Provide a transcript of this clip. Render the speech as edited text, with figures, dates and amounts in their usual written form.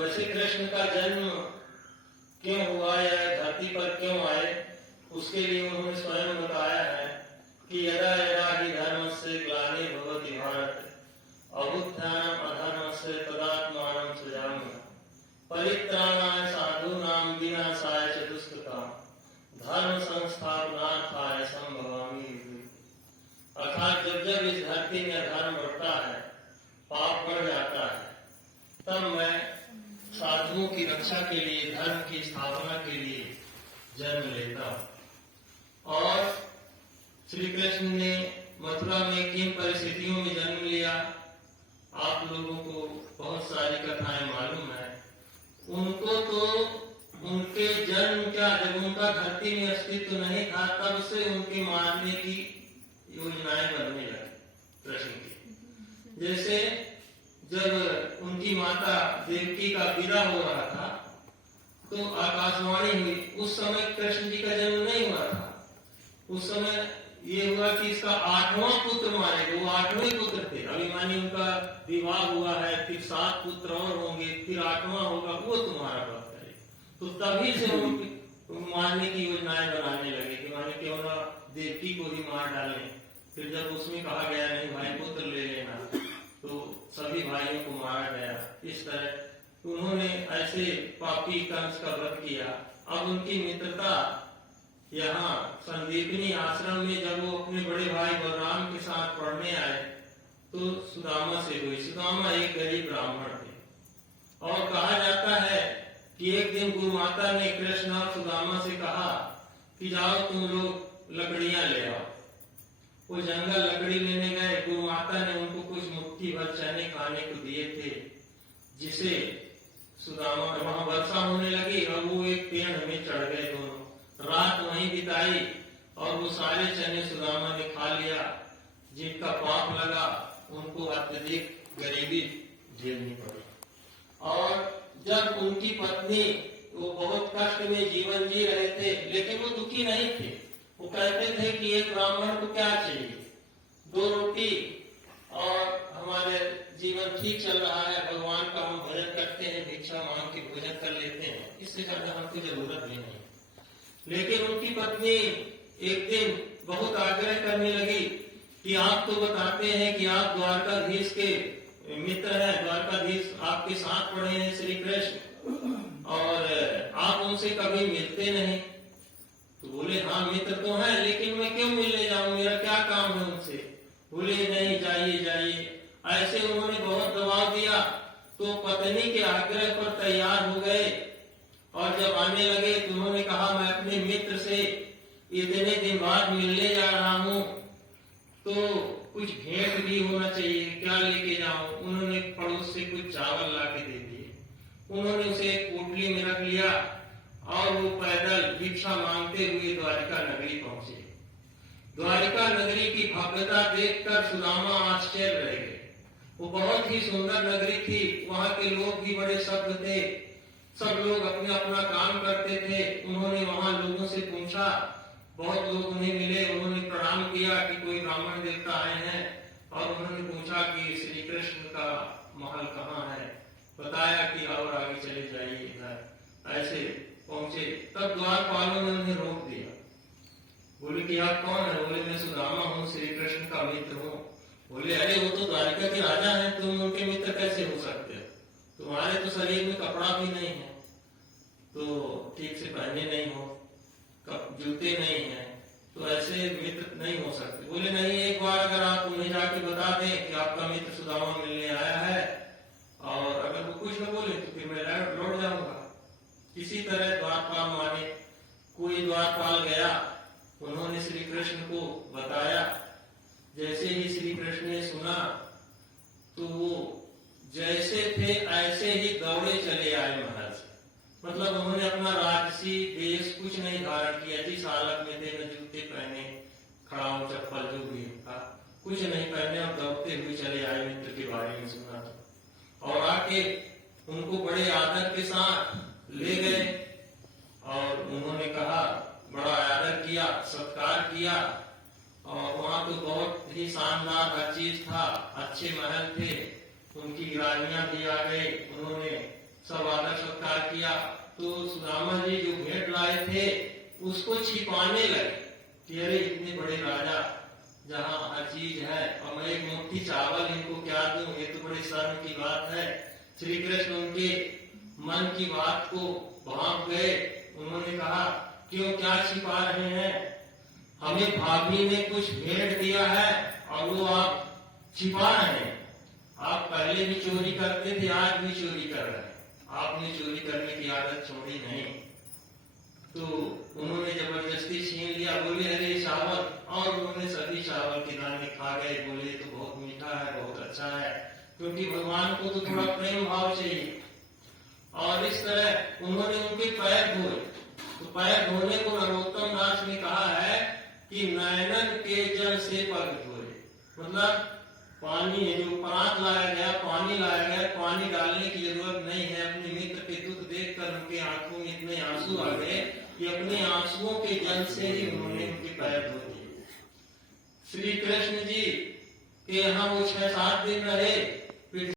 वैसे कृष्ण का जन्म क्यों हुआ या धरती पर क्यों आए, उसके लिए उन्होंने स्वयं बताया है कि यदा यदा हि धर्मस्य ग्लानिर्भवति भारत अभ्युत्थानम् अधर्मस्य तदात्मानं सृजाम्यहम् परित्राणाय साधूनां विनाशाय च दुष्कृतां धर्म संस्थापनार्थाय संभवामि युगे। अर्थात जब जब इस धरती में अधर्म बढ़ता है, पाप बढ़ जाता है, तब मैं साधुओं की रक्षा के लिए, धर्म की स्थापना के लिए जन्म लेता हूँ। और श्री कृष्ण ने मथुरा में किन परिस्थितियों में जन्म लिया, आप लोगों को बहुत सारी कथाएं मालूम है। उनको तो उनके जन्म क्या, जब उनका धरती में अस्तित्व नहीं था, तब से उनके मारने की योजनाएं बनने लगी कृष्ण की। जैसे जब उनकी माता देवकी का विदा हो रहा था तो आकाशवाणी हुई। उस समय कृष्ण जी का जन्म नहीं हुआ था। उस समय ये हुआ कि इसका 8वां पुत्र मारेगा। वो 8वें पुत्र थे। अभिमानी उनका विवाह हुआ है, फिर 7 पुत्र और होंगे, फिर 8वां होगा, वो तुम्हारा बात है। तो तभी से उनकी मारने की योजनाएं बनाने लगे कि माने क्यों ना देवकी को ही मार डालें। फिर जब उसमें कहा गया नहीं भाई पुत्र ले लेना, तो सभी भाइयों को मारा गया। इस तरह उन्होंने ऐसे पापी कंस का वध किया। अब उनकी मित्रता यहाँ संदीपनी आश्रम में जब वो अपने बड़े भाई बलराम के साथ पढ़ने आए तो सुदामा से हुई। सुदामा एक गरीब ब्राह्मण थे और कहा जाता है कि एक दिन गुरु माता ने कृष्ण और सुदामा से कहा कि जाओ तुम लोग लकड़ियां ले आओ। वो जंगल लकड़ी लेने गए। गुरु माता ने उनको कुछ मुट्ठी भर चने खाने को दिए थे, जिसे सुदामा, वहां वर्षा होने लगी और वो एक पेड़ में चढ़ गए। दोनों रात वहीं बिताई और वो सारे चने सुदामा ने खा लिया। जिनका पाप लगा उनको अत्यधिक गरीबी झेलनी पड़ी। और जब उनकी पत्नी, वो बहुत कष्ट में जीवन जी रहे थे, लेकिन वो दुखी नहीं थे। वो कहते थे कि एक ब्राह्मण को क्या चाहिए, 2 रोटी और हमारे जीवन ठीक चल रहा है, भगवान का हम भजन करते हैं, भिक्षा मांग के भोजन कर लेते हैं, इससे ज्यादा हमको जरूरत भी नहीं। लेकिन उनकी पत्नी एक दिन बहुत आग्रह करने लगी कि आप तो बताते हैं कि आप द्वारकाधीश के मित्र हैं, द्वारकाधीश आपके साथ पढ़े हैं श्री कृष्ण, और आप उनसे कभी मिलते नहीं। तो बोले हाँ मित्र तो हैं, लेकिन मैं क्यों मिलने जाऊं, मेरा क्या काम है उनसे। बोले नहीं, जाइए जाइए। ऐसे उन्होंने बहुत दबाव दिया तो पत्नी के आग्रह पर तैयार हो गए। और जब आने लगे तो उन्होंने कहा मैं अपने मित्र से इतने दिन बाद मिलने जा रहा हूँ, तो कुछ भेंट भी होना चाहिए, क्या लेके जाऊं। उन्होंने पड़ोस से कुछ चावल ला के दे दिए। उन्होंने उसे एक पोटली में रख लिया और वो पैदल भिक्षा मांगते हुए द्वारिका नगरी पहुंचे। द्वारिका नगरी की भव्यता देखकर सुदामा आश्चर्य रह गए। वो बहुत ही सुंदर नगरी थी। वहां के लोग भी बड़े सभ्य थे। सब लोग अपने अपना काम करते थे। उन्होंने वहां लोगों से पूछा, बहुत लोग उन्हें मिले, उन्होंने प्रणाम किया कि कोई ब्राह्मण देवता आए हैं, और उन्होंने पूछा कि श्री कृष्ण का महल कहाँ है। बताया कि और आगे चले जाइए इधर। ऐसे पहुंचे तब द्वारपालों ने उन्हें रोक दिया। बोले कि आप कौन है। बोले मैं सुदामा हूँ, श्री कृष्ण का मित्र हूँ। बोले अरे वो तो द्वारिका के राजा हैं, तुम उनके मित्र कैसे हो सकते हो, तुम्हारे तो शरीर में कपड़ा भी नहीं है, तो ठीक से पहने नहीं हो, जूते नहीं है, तो ऐसे मित्र नहीं हो सकते। बोले नहीं, एक बार अगर आप उन्हें जाके बता दें कि आपका मित्र सुदामा मिलने आया है, और अगर वो कुछ न बोले तो फिर मैं लौट जाऊंगा। किसी तरह द्वारपाल माने। कोई द्वारपाल गया, उन्होंने श्री कृष्ण को बताया। जैसे ही श्री कृष्ण ने सुना तो वो जैसे थे ऐसे ही दौड़े चले आए महल से। मतलब उन्होंने अपना राजसी वेश कुछ नहीं धारण किया, जिस हालत में थे, न जूते पहने, खड़ाऊ चप्पल जो भी था कुछ नहीं पहने, और दौड़ते हुए चले आए। मित्र के बारे में सुना और आके उनको बड़े आदर के साथ ले गए और उन्होंने कहा, बड़ा आदर किया, सत्कार किया। और वहां तो बहुत ही शानदार हर चीज था, अच्छे महल थे, उनकी रानियां भी आ गई। उन्होंने सब आदर सत्कार किया। तो सुदामा जी जो भेंट लाए थे उसको छिपाने लगे कि अरे इतने बड़े राजा, जहाँ हर चीज है, और मैं एक मुट्ठी चावल इनको क्या दूं, ये तो बड़े शर्म की बात है। श्री कृष्ण उनके मन की बात को भांप गए। उन्होंने कहा क्यों, क्या छिपा रहे हैं, हमें भाभी ने कुछ भेंट दिया है और वो आप छिपा रहे हैं। आप पहले भी चोरी करते थे, आज भी चोरी कर रहे हैं, आपने चोरी करने की आदत छोड़ी नहीं। तो उन्होंने जबरदस्ती छीन लिया, बोले अरे चावल, और उन्होंने सभी चावल के दाने खा गए। बोले तो बहुत मीठा है, बहुत अच्छा है, क्योंकि भगवान को तो थोड़ा प्रेम भाव चाहिए। और इस तरह उन्होंने उनके पैर धोए। तो पैर धोने को नरोत्तम दास ने कहा है कि नयनन के जल से पग धोए, मतलब पानी जो परात लाया गया, पानी लाया गया, पानी डालने की जरूरत नहीं है। अपने मित्र के दुख देखकर उनके आंखों में इतने आंसू आ गए कि अपने आंसुओं के जल से ही उन्होंने उनके पैर धो दिए। श्री कृष्ण जी के यहाँ वो 6-7 दिन रहे।